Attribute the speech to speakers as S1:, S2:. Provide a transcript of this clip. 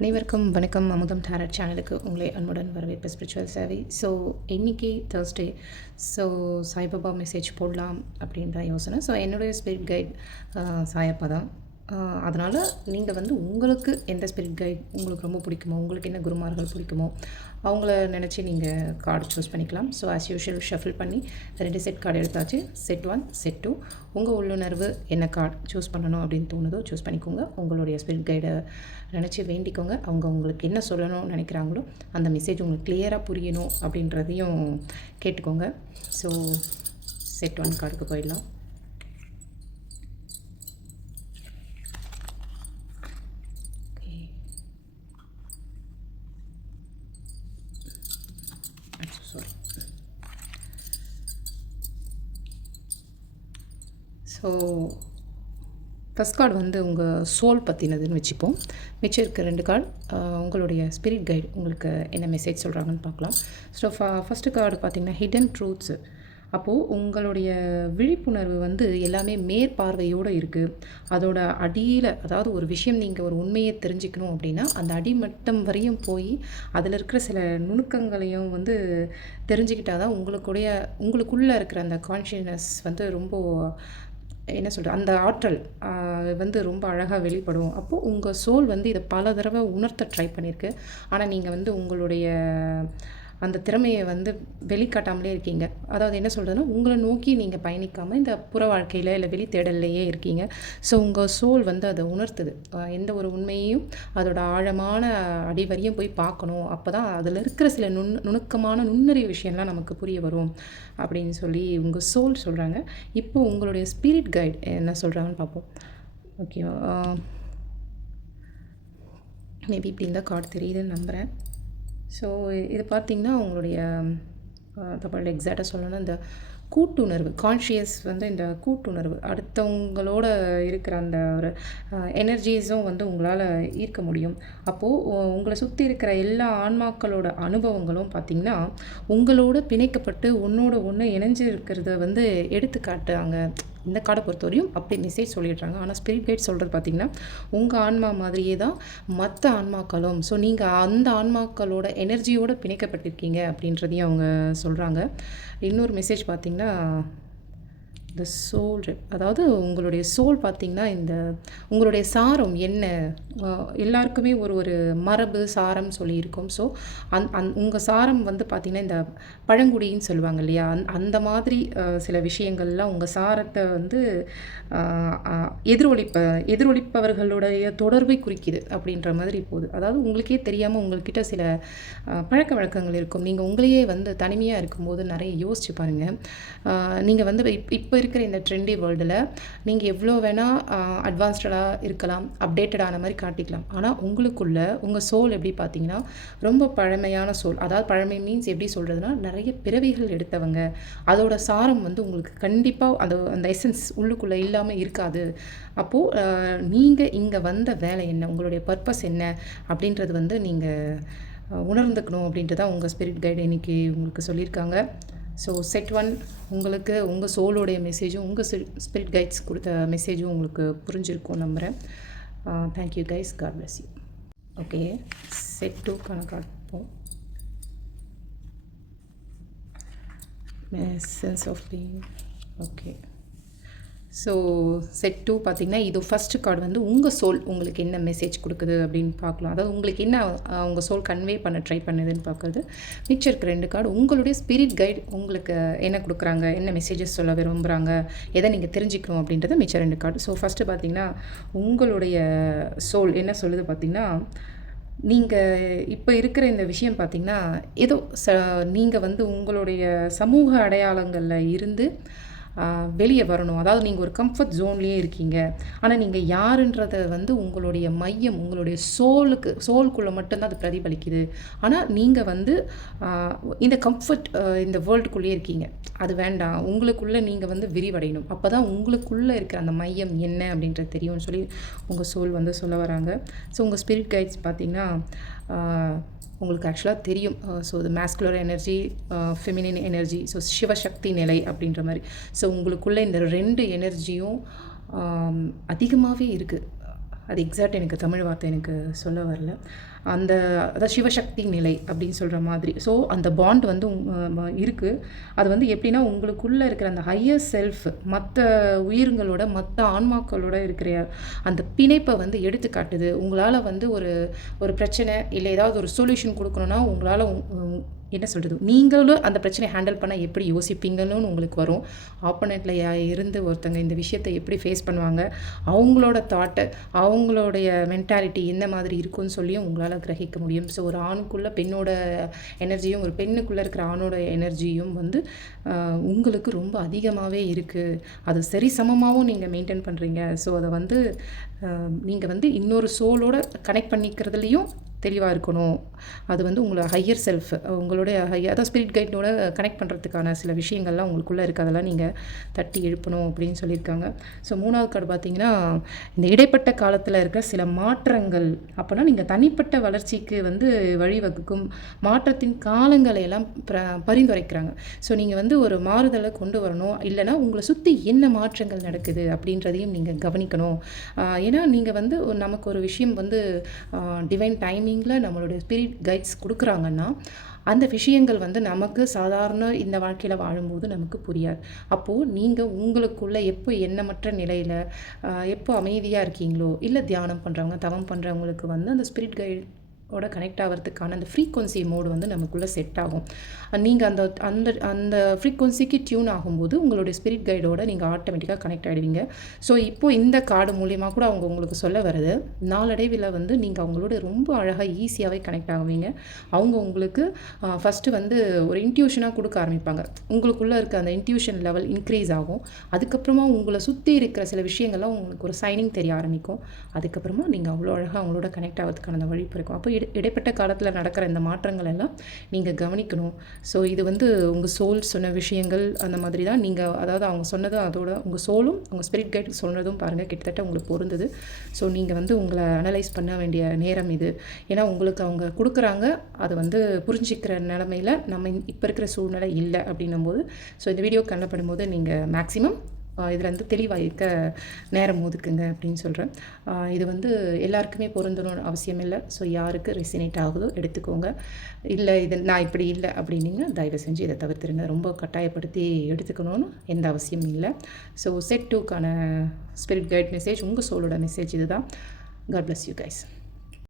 S1: அனைவருக்கும் வணக்கம். அமுதம் டேரட் சேனலுக்கு உங்களை அன்புடன் வரவேற்பு ஸ்பிரிச்சுவல் சேவை. ஸோ இன்றைக்கி தேர்ஸ்டே ஸோ சாய்பாபா மெசேஜ் போடலாம் அப்படின்ற யோசனை. ஸோ என்னுடைய ஸ்பிரிட் கைட் சாயப்பா தான். அதனால் நீங்கள் வந்து உங்களுக்கு எந்த ஸ்பிரிட் கைட் உங்களுக்கு ரொம்ப பிடிக்குமோ உங்களுக்கு என்ன குருமார்கள் பிடிக்குமோ அவங்கள நினச்சி நீங்கள் கார்டு சூஸ் பண்ணிக்கலாம். ஸோ ஆஸ் யூஷுவல் ஷஃபில் பண்ணி ரெண்டு செட் கார்டு எடுத்தாச்சு. செட் ஒன் செட் டூ உங்கள் உள்ளுணர்வு என்ன கார்டு சூஸ் பண்ணணும் அப்படின்னு தோணுதோ சூஸ் பண்ணிக்கோங்க. உங்களுடைய ஸ்பிரிட் கைடை நினச்சி வேண்டிக்கோங்க. அவங்க உங்களுக்கு என்ன சொல்லணும்னு நினைக்கிறாங்களோ அந்த மெசேஜ் உங்களுக்கு கிளியராக புரியணும் அப்படின்றதையும் கேட்டுக்கோங்க. ஸோ செட் ஒன் கார்டுக்கு போயிடலாம். ஸோ ஃபஸ்ட் கார்டு வந்து உங்கள் சோல் பற்றினதுன்னு வச்சுப்போம். மிச்சம் இருக்க ரெண்டு கார்டு உங்களுடைய ஸ்பிரிட் கைடு உங்களுக்கு என்ன மெசேஜ் சொல்கிறாங்கன்னு பார்க்கலாம். ஸோ ஃப ஃபஸ்ட்டு கார்டு பார்த்தீங்கன்னா ஹிடன் ட்ரூத்ஸு அப்போது உங்களுடைய விழிப்புணர்வு வந்து எல்லாமே மேற்பார்வையோடு இருக்குது அதோட அடியில் அதாவது ஒரு விஷயம் நீங்கள் ஒரு உண்மையை தெரிஞ்சுக்கணும் அப்படின்னா அந்த அடிமட்டம் வரையும் போய் அதில் இருக்கிற சில நுணுக்கங்களையும் வந்து தெரிஞ்சுக்கிட்டால் தான் உங்களுக்குடைய உங்களுக்குள்ளே இருக்கிற அந்த கான்ஷியஸ்னஸ் வந்து ரொம்ப என்ன சொல்கிறது அந்த ஆற்றல் வந்து ரொம்ப அழகாக வெளிப்படும் அப்போது உங்கள் சோல் வந்து இதை பல தடவை உணர்த்த ட்ரை பண்ணியிருக்கு ஆனால் நீங்கள் வந்து உங்களுடைய அந்த திறமையை வந்து வெளிக்காட்டாமலே இருக்கீங்க. அதாவது என்ன சொல்கிறதுன்னா உங்களை நோக்கி நீங்கள் பயணிக்காமல் இந்த புற வாழ்க்கையில் இல்லை வெளி தேடல்லையே இருக்கீங்க. ஸோ உங்கள் சோல் வந்து அதை உணர்த்துது. எந்த ஒரு உண்மையையும் அதோட ஆழமான அடிவரையும் போய் பார்க்கணும். அப்போ தான் அதில் இருக்கிற சில நுண் நுணுக்கமான நுண்ணறிவு விஷயம்லாம் நமக்கு புரிய வரும் அப்படின்னு சொல்லி உங்கள் சோல் சொல்கிறாங்க இப்போ உங்களுடைய ஸ்பிரிட் கைட் என்ன சொல்கிறாங்கன்னு பார்ப்போம். ஓகேவா மேபி இப்படி இருந்தால் கார்டு தெரியுதுன்னு நம்புகிறேன் ஸோ இது பார்த்திங்கன்னா உங்களுடைய தமிழ் எக்ஸாக்டாக சொல்லணும்னா இந்த கூட்டுணர்வு கான்ஷியஸ் வந்து இந்த கூட்டுணர்வு அடுத்தவங்களோட இருக்கிற அந்த ஒரு எனர்ஜிஸும் வந்து உங்களால் ஈர்க்க முடியும். அப்போது உங்களை சுற்றி இருக்கிற எல்லா ஆன்மாக்களோட அனுபவங்களும் பார்த்திங்கன்னா உங்களோட பிணைக்கப்பட்டு ஒன்றோட ஒன்று இணைஞ்சு இருக்கிறத வந்து எடுத்துக்காட்டுறாங்க. இந்த கார்டை பொறுத்தவரையும் அப்படி மெசேஜ் சொல்லிடுறாங்க. ஆனால் ஸ்பிரிட் கைட் சொல்கிறது பார்த்திங்கன்னா உங்கள் ஆன்மா மாதிரியே தான் மற்ற ஆன்மாக்களும். ஸோ நீங்கள் அந்த ஆன்மாக்களோட எனர்ஜியோடு பிணைக்கப்பட்டிருக்கீங்க அப்படின்றதையும் அவங்க சொல்கிறாங்க இன்னொரு மெசேஜ் பார்த்திங்கன்னா இந்த சோல் அதாவது உங்களுடைய சோல் பார்த்திங்கன்னா இந்த உங்களுடைய சாரம் என்ன? எல்லாருக்குமே ஒரு ஒரு மரபு சாரம் சொல்லியிருக்கோம். ஸோ அந் அந் உங்கள் சாரம் வந்து பார்த்திங்கன்னா இந்த பழங்குடின்னு சொல்லுவாங்க இல்லையா? அந் அந்த மாதிரி சில விஷயங்கள்லாம் உங்கள் சாரத்தை வந்து எதிரொலிப்ப எதிரொலிப்பவர்களுடைய தொடர்பை குறிக்குது அப்படின்ற மாதிரி போகுது. அதாவது உங்களுக்கே தெரியாமல் உங்கள்கிட்ட சில பழக்க வழக்கங்கள் இருக்கும். நீங்கள் உங்களையே வந்து தனிமையாக இருக்கும்போது நிறைய யோசிச்சு பாருங்கள் நீங்கள் வந்து இப் இப்போ இருக்கிற இந்த ட்ரெண்டி வேர்ல்டில் நீங்கள் எவ்வளோ வேணால் அட்வான்ஸ்டடாக இருக்கலாம் அப்டேட்டடான மாதிரி காட்டிக்கலாம். ஆனால் உங்களுக்குள்ள உங்கள் சோல் எப்படி பார்த்தீங்கன்னா ரொம்ப பழமையான சோல் அதாவது பழமை மீன்ஸ் எப்படி சொல்கிறதுனா நிறைய பிறவிகள் எடுத்தவங்க. அதோட சாரம் வந்து உங்களுக்கு கண்டிப்பாக அந்த அந்த எசன்ஸ் உள்ளுக்குள்ளே இல்லாமல் இருக்காது. அப்போது நீங்கள் இங்கே வந்த வேலை என்ன? உங்களுடைய பர்பஸ் என்ன? அப்படின்றது வந்து நீங்கள் உணர்ந்துக்கணும் அப்படின்றது தான் உங்கள் ஸ்பிரிட் கைடு இன்னைக்கு உங்களுக்கு சொல்லியிருக்காங்க. ஸோ செட் ஒன் உங்களுக்கு உங்கள் சோலோடைய மெசேஜும் உங்கள் ஸ்பிரிட் கைட்ஸ் கொடுத்த மெசேஜும் உங்களுக்கு புரிஞ்சிருக்கும் நம்புகிறேன் thank you guys god bless you okay set டூக்கான card பார்ப்போம் sense of being okay so set two பார்த்தீங்கன்னா இது ஃபஸ்ட்டு கார்டு வந்து உங்கள் சோல் உங்களுக்கு என்ன மெசேஜ் கொடுக்குது அப்படின்னு பார்க்கலாம். அதாவது உங்களுக்கு என்ன உங்கள் சோல் கன்வே பண்ண ட்ரை பண்ணுதுன்னு பார்க்குறது. மிச்சம் இருக்க ரெண்டு கார்டு உங்களுடைய ஸ்பிரிட் கைட் உங்களுக்கு என்ன கொடுக்குறாங்க? என்ன மெசேஜஸ் சொல்ல விரும்புகிறாங்க எதை நீங்கள் தெரிஞ்சுக்கணும் அப்படின்றத மிச்சம் ரெண்டு கார்டு ஸோ ஃபஸ்ட்டு பார்த்தீங்கன்னா உங்களுடைய சோல் என்ன சொல்லுது பார்த்திங்கன்னா நீங்கள் இப்போ இருக்கிற இந்த விஷயம் பார்த்தீங்கன்னா ஏதோ ச நீங்கள் வந்து உங்களுடைய சமூக அடையாளங்களில் இருந்து வெளியே வரணும். அதாவது நீங்கள் ஒரு கம்ஃபர்ட் ஜோன்லேயே இருக்கீங்க. ஆனால் நீங்கள் யாருன்றத வந்து உங்களுடைய மையம் உங்களுடைய சோலுக்கு சோலுக்குள்ளே மட்டும்தான் அது பிரதிபலிக்குது. ஆனால் நீங்கள் வந்து இந்த கம்ஃபர்ட் இந்த வேர்ல்டுக்குள்ளேயே இருக்கீங்க. அது வேண்டாம். உங்களுக்குள்ளே நீங்கள் வந்து விரிவடையணும். அப்போ தான் உங்களுக்குள்ளே இருக்கிற அந்த மையம் என்ன அப்படின்றது தெரியும்னு சொல்லி உங்கள் சோல் வந்து சொல்ல வராங்க. ஸோ உங்கள் ஸ்பிரிட் கைட்ஸ் பார்த்தீங்கன்னா உங்களுக்கு ஆக்சுவலாக தெரியும். ஸோ இது masculine energy feminine energy so Shivashakti நிலை அப்படின்ற மாதிரி. ஸோ உங்களுக்குள்ளே இந்த ரெண்டு எனர்ஜியும் அதிகமாகவே இருக்குது அது எக்ஸாக்ட் எனக்கு தமிழ் வார்த்தை எனக்கு சொல்ல வரல. அந்த அதாவது சிவசக்தி நிலை அப்படின்னு சொல்கிற மாதிரி. ஸோ அந்த பாண்ட் வந்து இருக்குது அது வந்து எப்படின்னா உங்களுக்குள்ளே இருக்கிற அந்த ஹையர் செல்ஃப் மற்ற உயிர்களோட மற்ற ஆன்மாக்களோட இருக்கிற அந்த பிணைப்பை வந்து எடுத்து காட்டுது உங்களால் வந்து ஒரு ஒரு பிரச்சனை இல்லை ஏதாவது ஒரு சொல்யூஷன் கொடுக்கணுன்னா உங்களால் என்ன சொல்கிறது நீங்களும் அந்த பிரச்சனையை ஹேண்டில் பண்ண எப்படி யோசிப்பீங்கன்னு உங்களுக்கு வரும். ஆப்போனண்ட்டில் இருந்து ஒருத்தங்க இந்த விஷயத்தை எப்படி ஃபேஸ் பண்ணுவாங்க? அவங்களோட தாட்டை அவங்களுடைய மென்டாலிட்டி எந்த மாதிரி இருக்குன்னு சொல்லியும் உங்களால் கிரகிக்க முடியும். ஸோ ஒரு ஆணுக்குள்ளே பெண்ணோட எனர்ஜியும் ஒரு பெண்ணுக்குள்ளே இருக்கிற ஆணோட எனர்ஜியும் வந்து உங்களுக்கு ரொம்ப அதிகமாகவே இருக்குது அது சரி சமமாகவும் நீங்கள் மெயின்டைன் பண்ணுறீங்க ஸோ அதை வந்து நீங்கள் வந்து இன்னொரு சோலோட கனெக்ட் பண்ணிக்கிறதுலையும் தெளிவாக இருக்கணும். அது வந்து உங்களை ஹையர் செல்ஃப் உங்களுடைய ஹையர் அதான் ஸ்பிரிட் கைடோட கனெக்ட் பண்ணுறதுக்கான சில விஷயங்கள்லாம் உங்களுக்குள்ளே இருக்குது அதெல்லாம் நீங்கள் தட்டி எழுப்பணும் அப்படின்னு சொல்லியிருக்காங்க. ஸோ மூணாவது கார்டு பார்த்தீங்கன்னா இந்த இடைப்பட்ட காலத்தில் இருக்கிற சில மாற்றங்கள். அப்போனா நீங்கள் தனிப்பட்ட வளர்ச்சிக்கு வந்து வழிவகுக்கும். மாற்றத்தின் காலங்களை எல்லாம் பரிந்துரைக்கிறாங்க. ஸோ நீங்கள் வந்து ஒரு மாறுதலை கொண்டு வரணும். இல்லைனா உங்களை சுற்றி என்ன மாற்றங்கள் நடக்குது அப்படின்றதையும் நீங்கள் கவனிக்கணும். ஏன்னா நீங்கள் வந்து நமக்கு ஒரு விஷயம் வந்து டிவைன் டைமிங் டைமிங்கில் நம்மளுடைய ஸ்பிரிட் கைட்ஸ் கொடுக்குறாங்கன்னா அந்த விஷயங்கள் வந்து நமக்கு சாதாரண இந்த வாழ்க்கையில் வாழும்போது நமக்கு புரியாது. அப்போது நீங்கள் உங்களுக்குள்ளே எப்போ எண்ணமற்ற நிலையில் எப்போ அமைதியாக இருக்கீங்களோ இல்லை தியானம் பண்ணுறவங்க தவம் பண்ணுறவங்களுக்கு வந்து அந்த ஸ்பிரிட் கைட் ஓட கனெக்ட் ஆகிறதுக்கான அந்த ஃப்ரீக்குவன்சி மோடு வந்து நமக்குள்ளே செட் ஆகும். நீங்கள் அந்த அந்த அந்த ஃப்ரீக்குவன்சிக்கு டியூன் ஆகும்போது உங்களுடைய ஸ்பிரிட் கைடோட நீங்கள் ஆட்டோமேட்டிக்காக கனெக்ட் ஆகிடுவீங்க ஸோ இப்போது இந்த கார்டு மூலியமாக கூட அவங்க உங்களுக்கு சொல்ல வருது நாளடைவில் வந்து நீங்கள் அவங்களோட ரொம்ப அழகாக ஈஸியாகவே கனெக்ட் ஆகுவீங்க. அவங்க உங்களுக்கு ஃபஸ்ட்டு வந்து ஒரு இன்ட்யூஷனாக கொடுக்க ஆரம்பிப்பாங்க. உங்களுக்குள்ளே இருக்க அந்த இன்ட்யூஷன் லெவல் இன்க்ரீஸ் ஆகும். அதுக்கப்புறமா உங்களை சுற்றி இருக்கிற சில விஷயங்கள்லாம் உங்களுக்கு ஒரு சைனிங் தெரிய ஆரம்பிக்கும். அதுக்கப்புறமா நீங்கள் அவ்வளோ அழகாக அவங்களோட கனெக்ட் ஆகிறதுக்கான வழி பிறக்கும் அப்போ இடைப்பட்ட காலத்தில் நடக்கிற இந்த மாற்றங்கள் எல்லாம் நீங்கள் கவனிக்கணும். ஸோ இது வந்து உங்கள் சோல் சொன்ன விஷயங்கள் அந்த மாதிரி தான் நீங்கள் அதாவது அவங்க சொன்னதும் அதோட உங்கள் சோலும் உங்கள் ஸ்பிரிட் கைட் சொன்னதும் பாருங்கள் கிட்டத்தட்ட உங்களுக்கு பொருந்தது. ஸோ நீங்கள் வந்து உங்களை அனலைஸ் பண்ண வேண்டிய நேரம் இது. ஏன்னா உங்களுக்கு அவங்க கொடுக்குறாங்க அதை வந்து புரிஞ்சிக்கிற நிலமையில் நம்ம இப்போ இருக்கிற சூழ்நிலை இல்லை அப்படின்னும் போது ஸோ இந்த வீடியோ கண்ணப்படும் போது நீங்கள் மேக்ஸிமம் இதில் வந்து தெளிவாக இருக்க நேரம் ஒதுக்குங்க அப்படின்னு சொல்கிறேன் இது வந்து எல்லாருக்குமே பொருந்தணும்னு அவசியம் இல்லை. ஸோ யாருக்கு ரெசினேட் ஆகுதோ எடுத்துக்கோங்க. இல்லை இது நான் இப்படி இல்லை அப்படின்னீங்க தயவு செஞ்சு இதை தவிர்த்துருங்க. ரொம்ப கட்டாயப்படுத்தி எடுத்துக்கணும்னு எந்த அவசியமும் இல்லை. ஸோ செட் டூக்கான ஸ்பிரிட் கைட் மெசேஜ் உங்கள் சோலோட மெசேஜ் இதுதான். God bless you guys